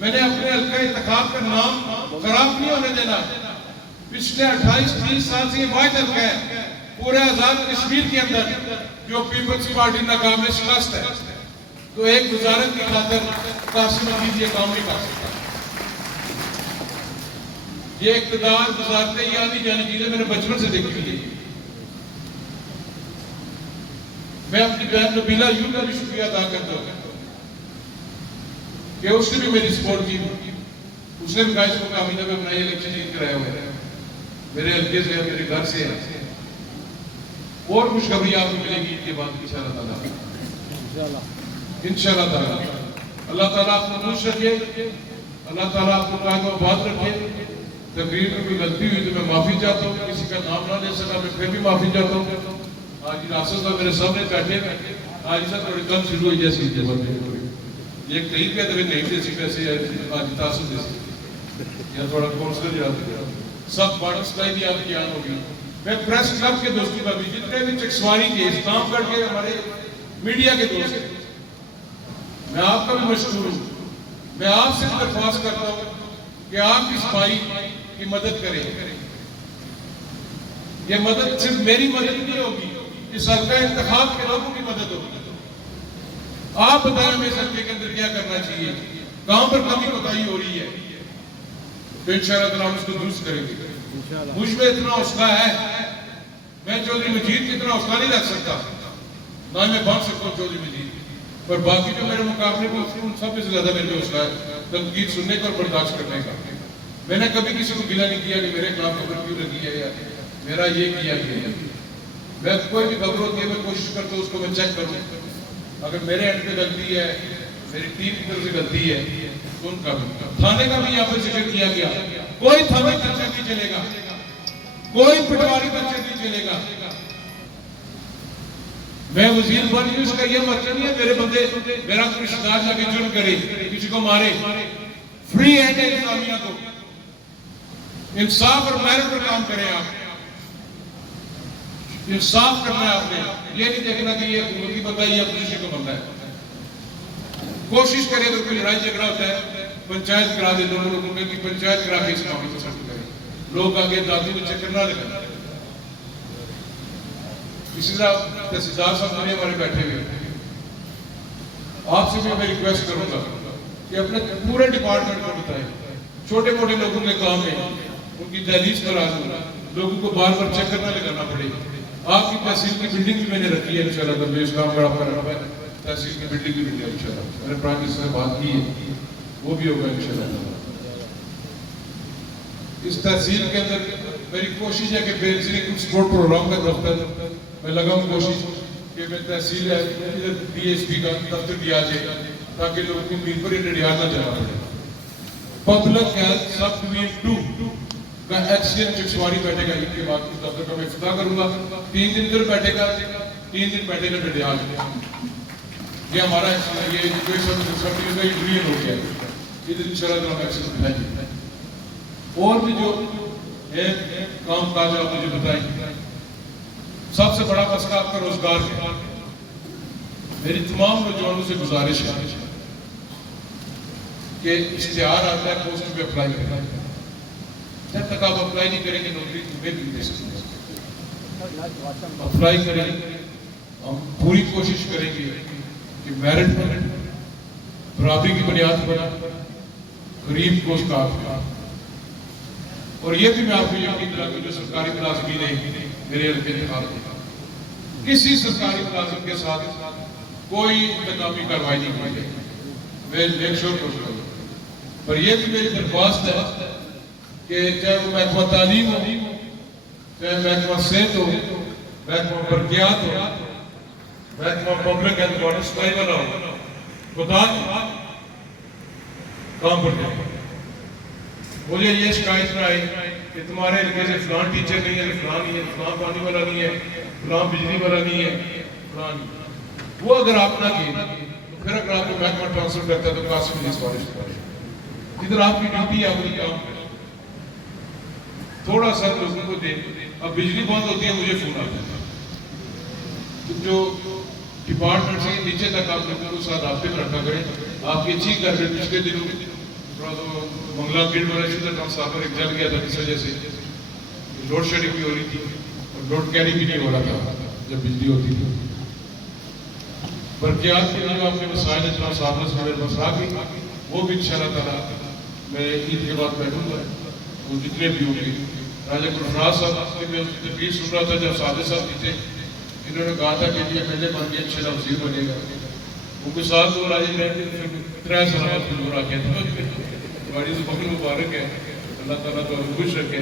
میں نے اپنے حلقہ انتخاب کا نام خراب نہیں ہونے دینا۔ پچھلے 28-30 سال سے یہ واحد حلقہ ہے پورے آزاد کشمیر کے اندر جو پیپلز پارٹی ناکام شکست ہے۔ تو ایک وزارت کی خاطر قاسم عزیز یہ کام نہیں کر سکتا۔ یہ اقتدار وزارتیں یہ آنی جانی چیزیں میں نے بچپن سے دیکھی ہوئی ہے۔ میں اپنی بہن نبیلہ یوں کا بھی شکریہ ادا کرتا ہوں کہ اس نے بھی میری سپورٹ کی، اس نے بھی کہا اس کو کابینہ میں بنائی، الیکشن نہیں کرایا ہوئے ہیں، میرے حلقے سے ہے، میرے گھر سے ہے۔ اور خوشخبری آپ کو ملے گی ان کے بعد انشاءاللہ تعالیٰ، انشاءاللہ تعالیٰ۔ اللہ تعالیٰ آپ کو خوش رکھے، اللہ تعالیٰ آپ کو قائم و آباد رکھے۔ تقریر میں کوئی غلطی ہوئی تو میں معافی چاہتا ہوں، کسی کا نام نہ لے سکا میں پھر بھی معافی چاہتا ہوں۔ آج ناصر صاحب میرے سامنے بیٹھے ہیں، آج صاحب تھوڑی کم شروع ہوئی جیسی یہ کہیں پہ تو نہیں دے سکتے سے آج تاثر دے سکتے یا تھوڑا کونسلر جاتے ہیں سب باڑن سلائی بھی آپ کی آن ہوگی۔ میں پریس کلب کے دوستوں کا بھی، جتنے بھی چکسواری کے اسلام گڑھ کے ہمارے میڈیا کے دوست ہیں، میں آپ کا بھی مشکور ہوں۔ میں آپ سے درخواست کرتا ہوں کہ آپ اس بھائی کی مدد کریں۔ یہ مدد صرف میری مدد نہیں ہوگی، اس حلقہ انتخاب کے لوگوں کی مدد ہوگی۔ آپ بتائیں ہمیں اس حلقے کے اندر کیا کرنا چاہیے، کہاں پر کمی کوتاہی ہو رہی ہے، تو انشاءاللہ تعالیٰ ہم اس کو درست کریں گے۔ مجھ میں اتنا حوصلہ ہے، میں چودھری مجید کی اتنا حوصلہ نہیں رکھ سکتا، نہ میں بن سکتا ہوں چودھری مجید، پر باقی جو میرے مقابلے کو ان سب سے زیادہ میرے میں حوصلہ ہے تنقید سننے کا اور برداشت کرنے کا۔ میں نے کبھی کسی کو گلہ نہیں کیا کہ میرے خلاف خبر کیوں لگی ہے یا میرا یہ کیا ہے۔ میں کوئی بھی خبر ہوتی ہے میں کوشش کرتا ہوں اس کو میں چیک کروں، اگر میرے اینڈ پہ غلطی ہے، میری ٹیم کی طرف سے غلطی ہے تو ان کا بھی۔ تھانے کا بھی یہاں پر ذکر کیا گیا، کوئی تھانے کلچر نہیں چلے گا، کوئی پٹواری کلچر نہیں چلے گا۔ میں وزیر بن گئی، اس کا یہ مطلب نہیں ہے میرے بندے میرا کوئی رشتہ دار جا کے جرم کرے، کسی کو مارے۔ فری ہینڈ ہے انتظامیہ کو، انصاف اور میرٹ پر کام کریں۔ آپ انصاف کرنا ہے، آپ نے یہ نہیں دیکھنا کہ یہ حکومت کی بندہ ہے یا اپوزیشن کا بندہ ہے۔ کوشش کریں اگر کوئی لڑائی جھگڑا ہوتا ہے پنچایت کرا دے، دونوں لوگوں کی پنچایت کرا کے اس معاملے کو سیٹل کریں، لوگ آگے دادی میں چکر نہ لگائیں۔ اسی طرح تحصیلدار صاحب میرے ہمارے بیٹھے ہوئے ہیں، آپ سے بھی میں ریکویسٹ کروں گا کہ اپنے پورے ڈپارٹمنٹ کو بتائیں، چھوٹے موٹے لوگوں کے کام ہے ان کی دہلیز کرا دوں، لوگوں کو بار بار چکر نہ لگانا پڑے۔ آپ کی تحصیل کی بلڈنگ بھی میں نے رکھی ہے انشاءاللہ، تو اسلام گڑھ پر رکھا ہے تحصیل کی بلڈنگ بھی مل جائے انشاءاللہ، میں نے پرائم منسٹر سے بات کی ہے، وہ بھی ہوگا انشاءاللہ۔ اس تحصیل کے اندر میری کوشش ہے کہ بہترین کچھ سپورٹ پروگرام کا دفتر میں لگاؤں، کوشش کہ میں تحصیل ہے ڈی ایس پی کا دفتر دیا جائے تاکہ لوگوں کو مین پر انڈیال نہ جانا پڑے۔ پبلک ہیلتھ سب ڈویژن 2 کا ایکسیڈنٹ چکسواری بیٹھے گا، ان کے بعد اس دفتر کا میں افتتاح کروں گا۔ 3 دن ادھر بیٹھے گا، 3 دن بیٹھے گا ڈڈیال۔ یہ ہمارا یہ کوئی سب یہ ڈویژن ہو گیا، ادھر انشاءاللہ ہم ایکسیڈنٹ بھیجیں گے۔ اور بھی جو کام کاج آپ مجھے بتائیں، سب سے بڑا مسئلہ آپ کا روزگار ہے۔ میری تمام نوجوانوں سے گزارش ہے کہ کہ اشتہار آتا ہے پوسٹ پہ اپلائی کرنا ہے. جب تک آپ اپلائی نہیں کریں گے نوکری میں بھی دے سکتے ہیں. اپلائی کریں, ہم پوری کوشش کریں گے کہ میرٹ پر برابری کی بنیاد پر غریب کو اس کا اور یہ بھی میں آپ کو یقین دلا کہ جو سرکاری ملازمین ہیں میرے حلقے انتخاب کے کسی سرکاری ملازم کے ساتھ کوئی انتقامی کارروائی نہیں کی جائے گی. میں میک شور کروں گا. پر یہ بھی میری درخواست ہے کہ چاہے وہ محکمہ تعلیم ہو, چاہے محکمہ صحت ہو, محکمہ برقیات ہو, محکمہ پبلک ہیلتھ واٹر سپلائی والا ہو, خدا کام پر جائے. مجھے یہ شکایت نہ آئی کہ تمہارے علاقے سے فلان ٹیچر نہیں ہے, فلان نہیں ہے, فلان پانی والا نہیں ہے, فلان بجلی والا نہیں ہے, فلان نہیں. وہ اگر آپ نہ کیے تو پھر اگر آپ کو محکمہ ٹرانسفر کرتا ہے تو قاسم علی سفارش کرے. ادھر آپ کی ڈیوٹی ہے, آپ کی کام کریں. تھوڑا سا لوگوں کو دیں. اب بجلی بند ہوتی ہے مجھے فون آتا ہے. جو ڈپارٹمنٹ سے نیچے تک آپ لوگوں کے ساتھ رابطے میں رکھا کریں. آپ کی اچھی کر رہے پچھلے دنوں تھوڑا تو منگلا گرڈ والا ایشو تھا, ٹرانسفارمر ایک جل گیا تھا جس وجہ سے لوڈ شیڈنگ بھی ہو رہی تھی اور لوڈ کیری بھی نہیں ہو رہا تھا جب بجلی ہوتی تھی. برقیات کے لیے آپ کے مسائل ٹرانسفارمر سے میرے پاس آ گئی, وہ بھی انشاءاللہ تعالیٰ میں عید کے بعد بیٹھوں گا. وہ جتنے بھی ہوں گے راجہ گلفراز صاحب کی میں اس کی تقریر سن رہا تھا جب صادق صاحب بھی تھے, انہوں نے کہا تھا کہ یہ ایم ایل اے بن کے انشاءاللہ وزیر بنے گا. ان کے ساتھ وہ راجہ رہتے ترے سلامت کو برا کہتے ہیں. ہماری زبان مبارک ہے, اللہ تعالیٰ تو خوش رکھے,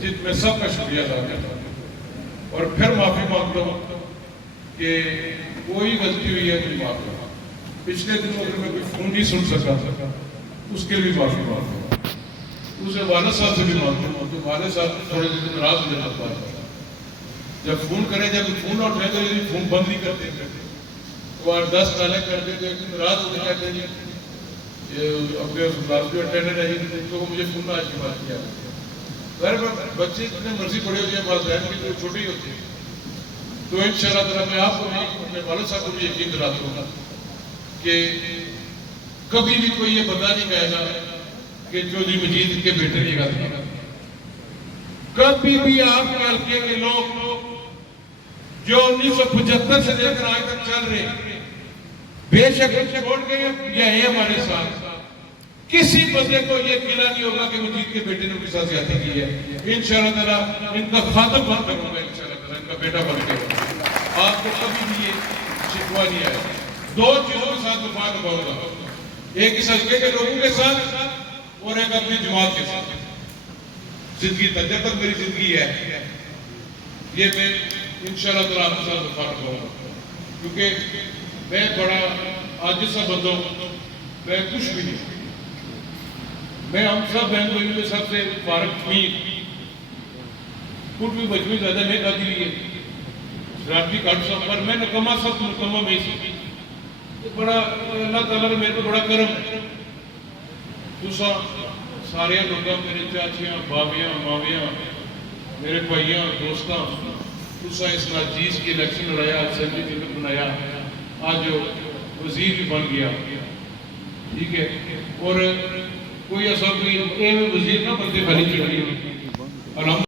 جس میں سب کا شکریہ ادا کرتا ہوں. اور پھر معافی مانگتا ہوں کہ کوئی غلطی ہوئی ہے مجھے معاف کرو. پچھلے دنوں اگر میں کوئی فون نہیں سن سکا اس کے لیے معافی مانگتا ہوں. اسے والد صاحب سے بھی مانگتا ہوں تو والد صاحب تھوڑے دن ناراض ہو جاتا ہے. جب فون کرے جب فون نہ اٹھائے تو یہ فون بند نہیں کرتے, وہ 10 کالیں کر دیتے, ناراض ہوتے کہتے ہیں اپنے لاسٹ اٹینڈنٹ ہے تو مجھے فون نہ آج کی بات کیا. بچے جتنے مرضی پڑے ہوتے ہیں والدین کی جو چھوٹی ہوتی ہے تو انشاءاللہ تعالیٰ میں آپ کو بھی اپنے والد صاحب کو بھی یقین دلاتا ہوں کہ کبھی بھی کوئی یہ بندہ نہیں کہے گا کہ چودھری مجید کے بیٹے نہیں کرتے. کبھی بھی آپ کے حلقے کے لوگ جو 1975 سے لے کر آج تک چل رہے بے شک چھوڑ گئے یا ہے ہمارے ساتھ, کسی بندے کو یہ گلا نہیں ہوگا کہ مجید کے بیٹے نے ان کے ساتھ زیادتی کی ہے. انشاءاللہ تعالیٰ ان کا خاتم بن کروں گا, انشاءاللہ تعالیٰ ان کا بیٹا بن کے. آپ کو کبھی بھی یہ شکوہ نہیں آئے. 2 چیزوں کے ساتھ وفا نبھاؤں گا, ایک اس حلقے کے لوگوں کے ساتھ اور ایک اپنی جماعت کے ساتھ. زندگی تک جب تک میری زندگی ہے یہ میں انشاءاللہ تعالیٰ آپ کے ساتھ وفا نبھاؤں گا. کیونکہ میں بڑا عاجز سا بندہ ہوں, میں کچھ بھی نہیں. میں ہم سب بہن بھائیوں میں سب سے فارغ ہوئی, کچھ بھی مجموعی زیادہ نہیں کھاتی ہوئی ہے, شرابی کاٹ سا, پر میں نکمہ سب نکمہ میں ہی بڑا اللہ تعالیٰ نے میرے کو بڑا کرم ہے. دوسرا سارے لوگوں, میرے چاچیاں, بابیاں, ماویاں, میرے بھائیاں, دوستاں, دوسرا اس ناجیز کی الیکشن لڑایا, اسمبلی ٹکٹ بنایا, آج جو وزیر بھی بن گیا. ٹھیک ہے, اور کوئی ایسا کوئی وزیر نہ بنتے خالی چڑھائی.